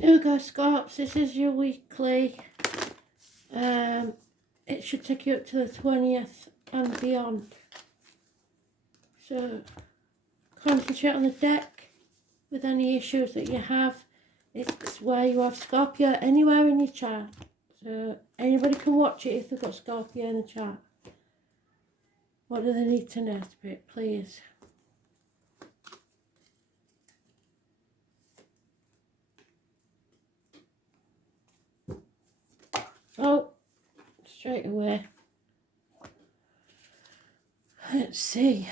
Here we go, Scorps. This is your weekly. It should take you up to the 20th and beyond. So concentrate on the deck with any issues that you have. It's where you have Scorpio anywhere in your chart. So anybody can watch it if they've got Scorpio in the chart. What do they need to know, Spirit, please? Oh, straight away. Let's see.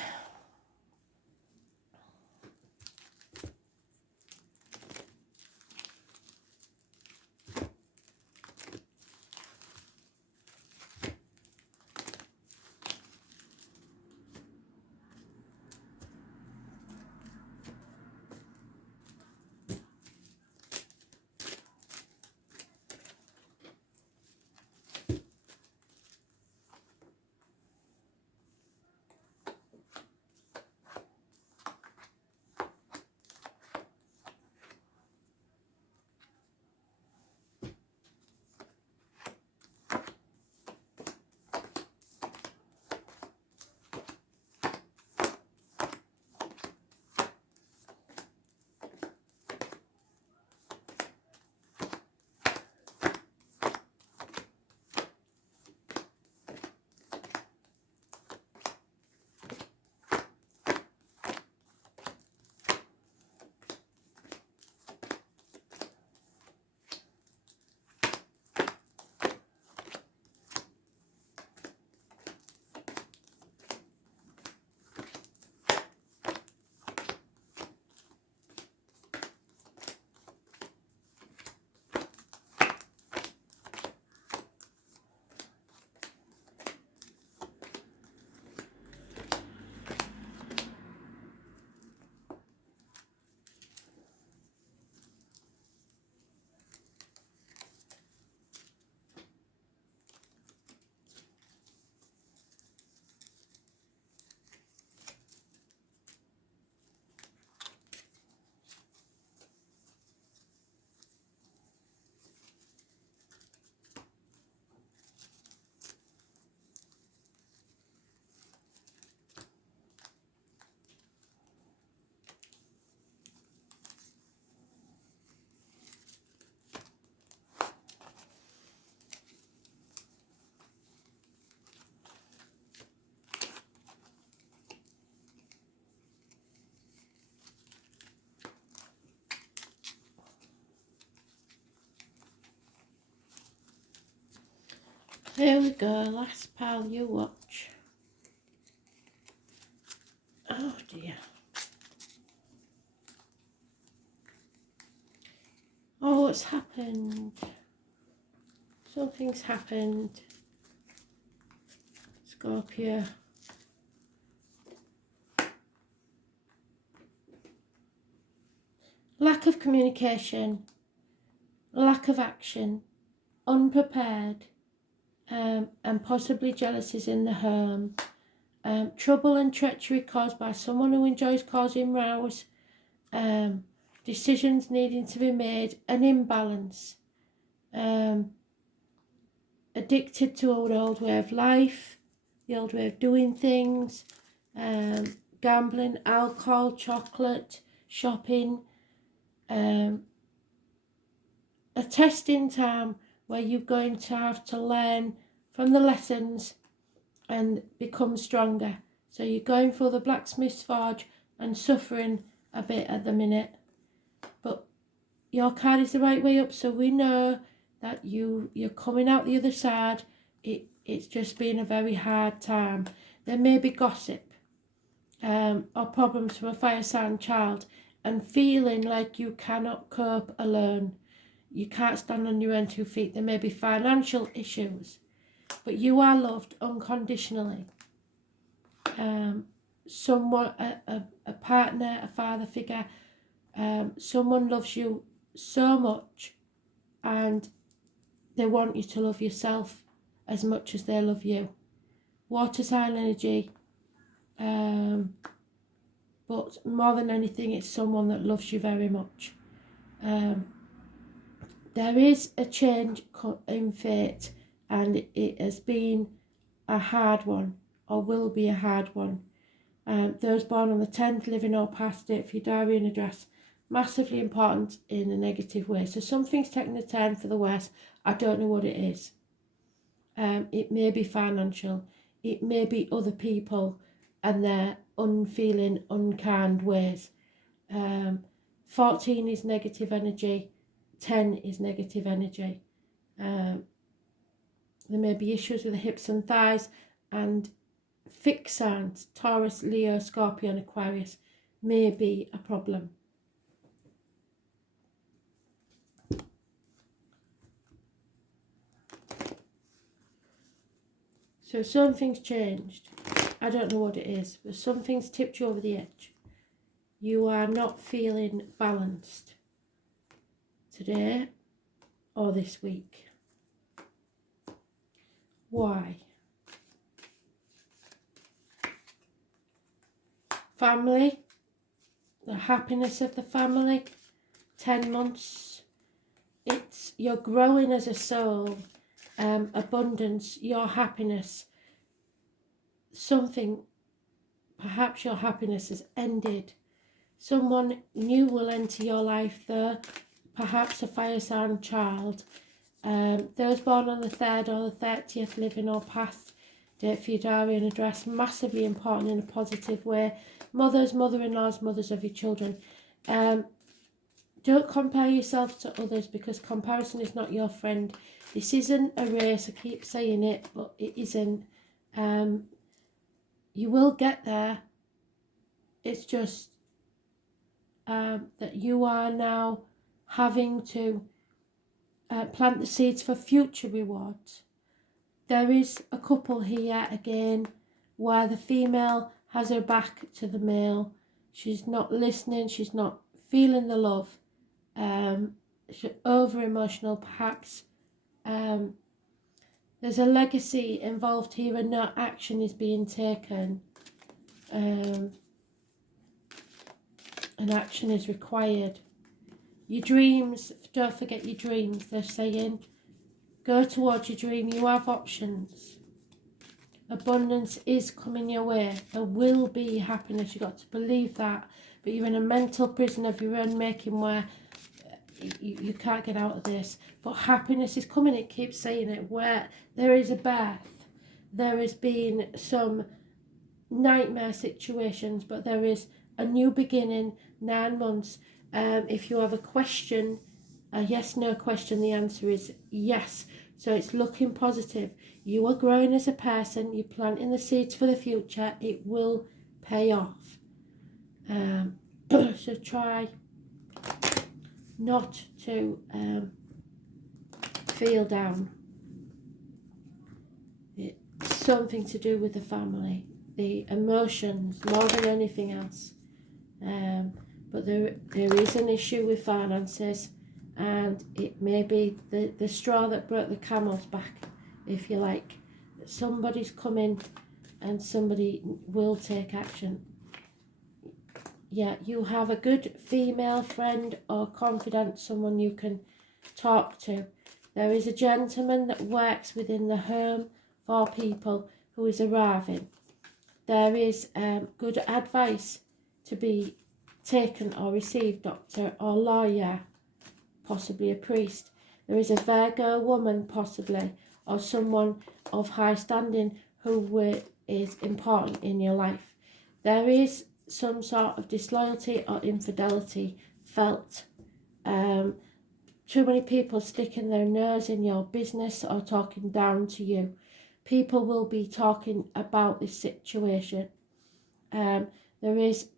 Here we go, last pile you watch. Oh dear. Oh, what's happened? Something's happened. Scorpio. Lack of communication, lack of action, unprepared, and possibly jealousies in the home. Trouble and treachery caused by someone who enjoys causing rows. Decisions needing to be made, an imbalance. Addicted to an old way of life, the old way of doing things. Gambling, alcohol, chocolate, shopping. A testing time where you're going to have to learn from the lessons and become stronger. So you're going for the blacksmith's forge and suffering a bit at the minute. But your card is the right way up, so we know that you're coming out the other side. It's just been a very hard time. There may be gossip or problems from a fire sign child and feeling like you cannot cope alone. You can't stand on your own 2 feet. There may be financial issues, but you are loved unconditionally. Someone, a partner, a father figure, someone loves you so much and they want you to love yourself as much as they love you. Water sign energy, but more than anything, it's someone that loves you very much. there is a change in fate, and it has been a hard one, or will be a hard one. Those born on the 10th, living or past, date for your diary and address, massively important in a negative way. So something's taking a turn for the worse. I don't know what it is. It may be financial. It may be other people and their unfeeling, unkind ways. 14 is negative energy. 10 is negative energy. There may be issues with the hips and thighs, and fixed signs, Taurus, Leo, Scorpio and Aquarius, may be a problem. So something's changed. I don't know what it is, but something's tipped you over the edge. You are not feeling balanced today or this week. Why? Family, the happiness of the family, 10 months. It's you're growing as a soul, abundance, your happiness. Something, perhaps your happiness has ended. Someone new will enter your life though, perhaps a fire sign child. Those born on the 3rd or the 30th, living or past, date for your diary and address, massively important in a positive way. Mothers, mother-in-laws, mothers of your children. Don't compare yourself to others, because comparison is not your friend. This isn't a race, I keep saying it, but it isn't. You will get there. It's just that you are now having to plant the seeds for future rewards. There is a couple here again where the female has her back to the male. She's not listening, she's not feeling the love. She's over emotional perhaps. There's a legacy involved here and no action is being taken. And action is required. Your dreams, don't forget your dreams, they're saying. Go towards your dream, you have options. Abundance is coming your way. There will be happiness, you've got to believe that. But you're in a mental prison of your own making where you can't get out of this. But happiness is coming, it keeps saying it. Where there is a birth, there has been some nightmare situations, but there is a new beginning, 9 months. If you have a question, a yes, no question, the answer is yes. So it's looking positive. You are growing as a person. You're planting the seeds for the future. It will pay off. So try not to feel down. It's something to do with the family, the emotions, more than anything else. But there is an issue with finances, and it may be the straw that broke the camel's back, if you like. Somebody's coming and somebody will take action. Yeah, you have a good female friend or confidant, someone you can talk to. There is a gentleman that works within the home for people who is arriving. There is good advice to be taken or received, doctor or lawyer, possibly a priest. There is a Virgo woman possibly, or someone of high standing who is important in your life. There is some sort of disloyalty or infidelity felt. Too many people sticking their nose in your business or talking down to you. People will be talking about this situation. There is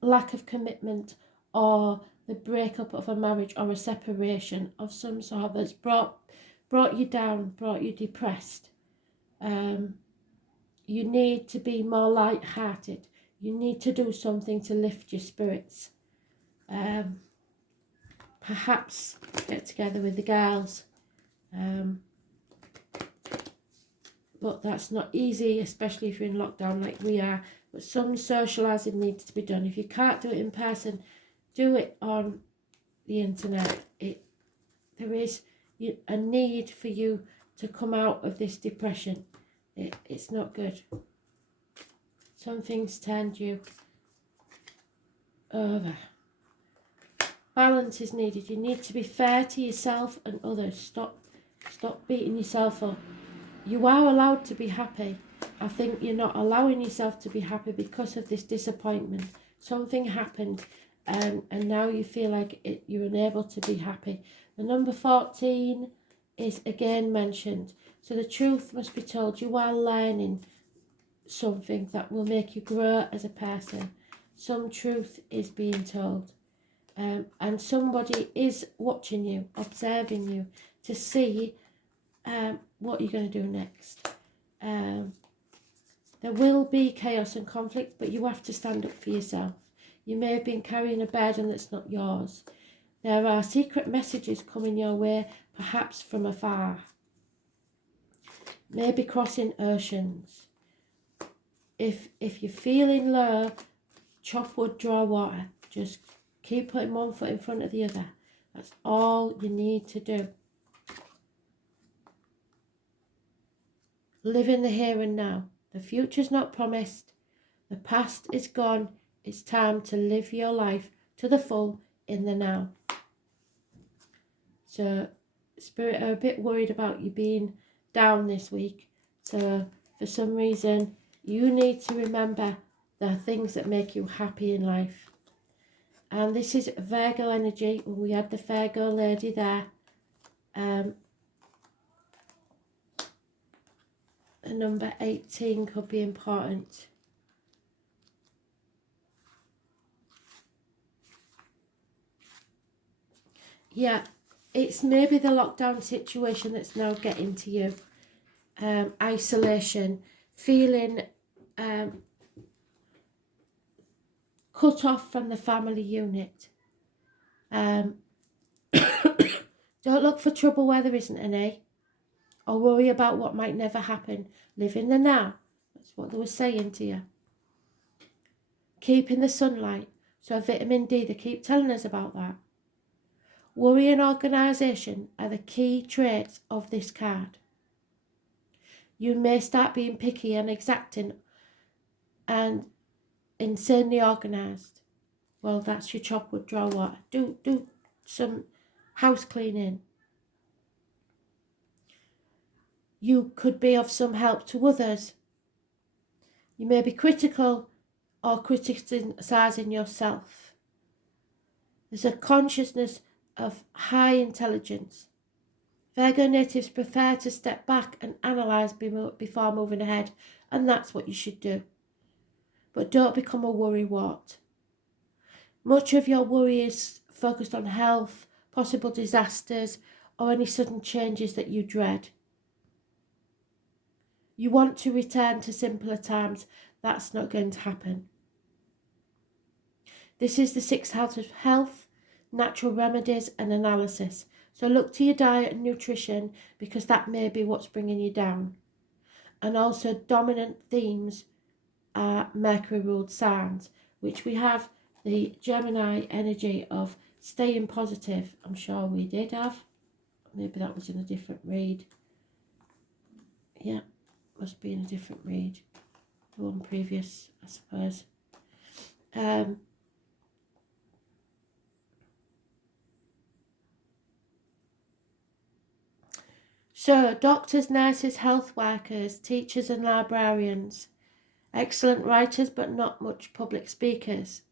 lack of commitment or the breakup of a marriage or a separation of some sort that's brought you down, brought you depressed. You need to be more light-hearted. You need to do something to lift your spirits. Perhaps get together with the girls. But that's not easy, especially if you're in lockdown like we are. But some socialising needs to be done. If you can't do it in person, do it on the internet. there is a need for you to come out of this depression. It's not good. Something's turned you over. Balance is needed. You need to be fair to yourself and others. Stop beating yourself up. You are allowed to be happy. I think you're not allowing yourself to be happy because of this disappointment. Something happened and now you feel like you're unable to be happy. The number 14 is again mentioned. So the truth must be told. You are learning something that will make you grow as a person. Some truth is being told. And somebody is watching you, observing you, to see what you're going to do next. There will be chaos and conflict, but you have to stand up for yourself. You may have been carrying a burden that's not yours. There are secret messages coming your way, perhaps from afar. Maybe crossing oceans. If you're feeling low, chop wood, draw water. Just keep putting one foot in front of the other. That's all you need to do. Live in the here and now. The future's not promised. The past is gone. It's time to live your life to the full in the now. So, Spirit are a bit worried about you being down this week. So, for some reason, you need to remember the things that make you happy in life. And this is Virgo energy. We had the Virgo lady there. The number 18 could be important. Yeah, it's maybe the lockdown situation that's now getting to you. Isolation, feeling cut off from the family unit. Don't look for trouble where there isn't any, or worry about what might never happen. Live in the now. That's what they were saying to you. Keep in the sunlight. So vitamin D, they keep telling us about that. Worry and organisation are the key traits of this card. You may start being picky and exacting and insanely organised. Well, that's your chop wood, draw water. Do some house cleaning. You could be of some help to others. You may be critical or criticising yourself. There's a consciousness of high intelligence. Virgo natives prefer to step back and analyse before moving ahead, and that's what you should do. But don't become a worrywart. Much of your worry is focused on health, possible disasters, or any sudden changes that you dread. You want to return to simpler times. That's not going to happen. This is the 6th house of health, natural remedies and analysis. So look to your diet and nutrition, because that may be what's bringing you down. And also dominant themes are Mercury ruled signs, which we have the Gemini energy of staying positive. I'm sure we did have. Maybe that was in a different read. Yeah, must be in a different read. The one previous, I suppose. So, doctors, nurses, health workers, teachers and librarians. Excellent writers, but not much public speakers.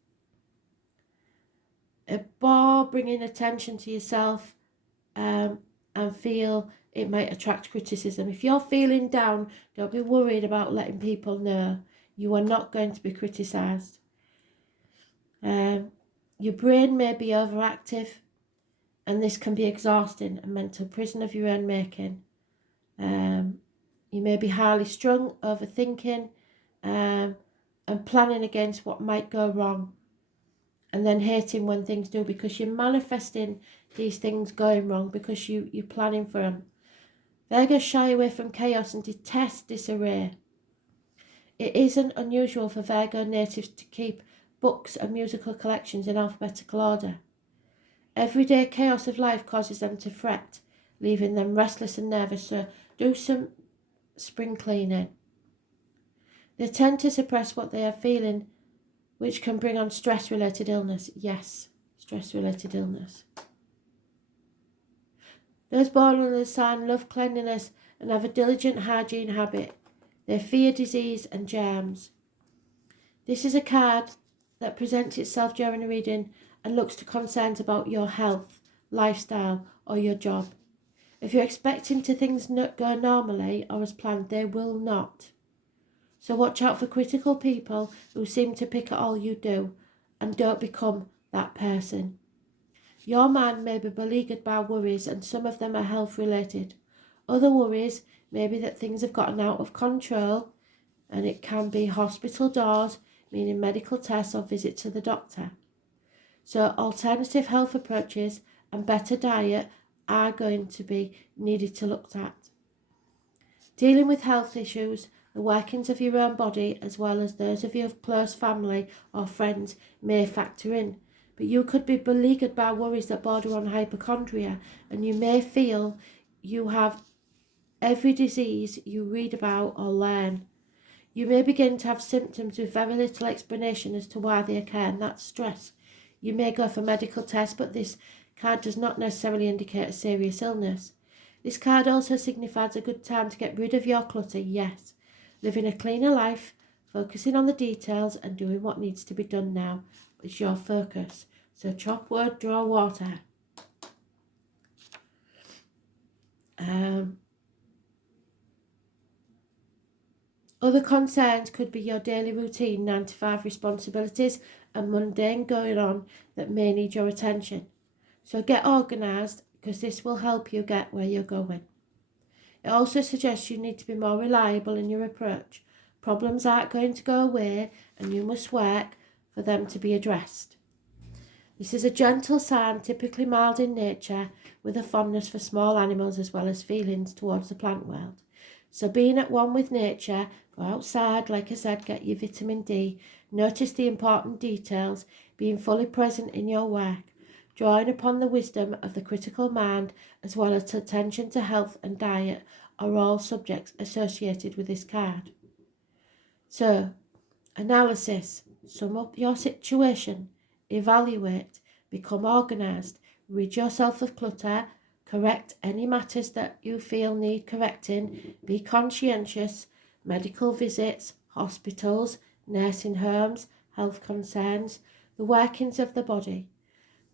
A bar bringing attention to yourself and feel it might attract criticism. If you're feeling down, don't be worried about letting people know. You are not going to be criticised. Your brain may be overactive, and this can be exhausting, a mental prison of your own making. You may be highly strung, overthinking, and planning against what might go wrong, and then hating when things do, because you're manifesting these things going wrong because you're planning for them. Virgos shy away from chaos and detest disarray. It isn't unusual for Virgo natives to keep books and musical collections in alphabetical order. Everyday chaos of life causes them to fret, leaving them restless and nervous, so do some spring cleaning. They tend to suppress what they are feeling, which can bring on stress-related illness. Yes, stress-related illness. Those born under the sign love cleanliness and have a diligent hygiene habit. They fear disease and germs. This is a card that presents itself during a reading and looks to concerns about your health, lifestyle, or your job. If you're expecting things not go normally or as planned, they will not. So watch out for critical people who seem to pick at all you do, and don't become that person. Your mind may be beleaguered by worries, and some of them are health related. Other worries may be that things have gotten out of control, and it can be hospital doors, meaning medical tests or visit to the doctor. So alternative health approaches and better diet are going to be needed to look at. Dealing with health issues, the workings of your own body as well as those of your close family or friends may factor in. But you could be beleaguered by worries that border on hypochondria, and you may feel you have every disease you read about or learn. You may begin to have symptoms with very little explanation as to why they occur, and that's stress. You may go for medical tests, but this card does not necessarily indicate a serious illness. This card also signifies a good time to get rid of your clutter, yes. Living a cleaner life, focusing on the details and doing what needs to be done now is your focus. So chop wood, draw water. Other concerns could be your daily routine, 9 to 5 responsibilities and mundane going on that may need your attention. So get organised, because this will help you get where you're going. It also suggests you need to be more reliable in your approach. Problems aren't going to go away, and you must work for them to be addressed. This is a gentle sign, typically mild in nature, with a fondness for small animals as well as feelings towards the plant world. So being at one with nature, go outside, like I said, get your vitamin D, notice the important details, being fully present in your work, drawing upon the wisdom of the critical mind as well as attention to health and diet are all subjects associated with this card. So, analysis, sum up your situation, evaluate, become organised, rid yourself of clutter, correct any matters that you feel need correcting, be conscientious, medical visits, hospitals, nursing homes, health concerns, the workings of the body,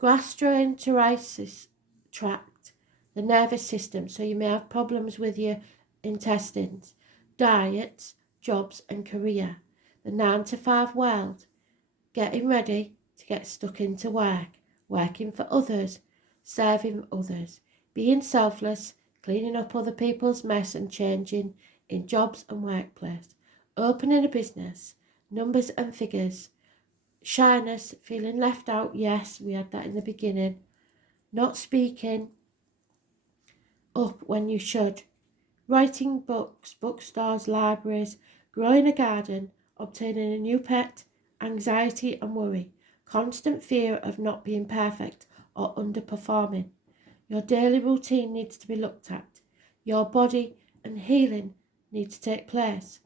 gastroenteritis tract, the nervous system, so you may have problems with your intestines, diets, jobs and career, the 9 to 5 world, getting ready to get stuck into work, working for others, serving others, being selfless, cleaning up other people's mess and changing in jobs and workplace, opening a business, numbers and figures, shyness, feeling left out, yes, we had that in the beginning, not speaking up when you should, writing books, bookstores, libraries, growing a garden, obtaining a new pet, anxiety and worry, constant fear of not being perfect or underperforming. Your daily routine needs to be looked at. Your body and healing need to take place.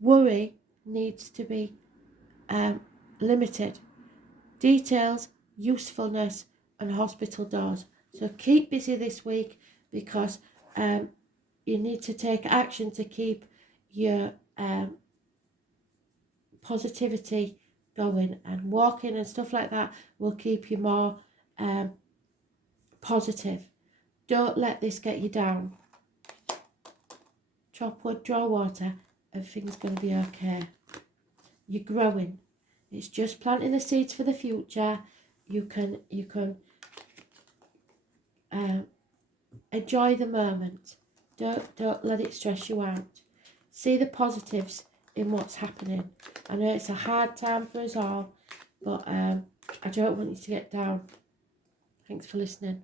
Worry needs to be limited. Details, usefulness and hospital doors. So keep busy this week, because you need to take action to keep your positivity going, and walking and stuff like that will keep you more positive. Don't let this get you down. Chop wood, draw water, everything's going to be okay. You're growing. It's just planting the seeds for the future. You can enjoy the moment. Don't let it stress you out. See the positives in what's happening. I know it's a hard time for us all, but I don't want you to get down. Thanks for listening.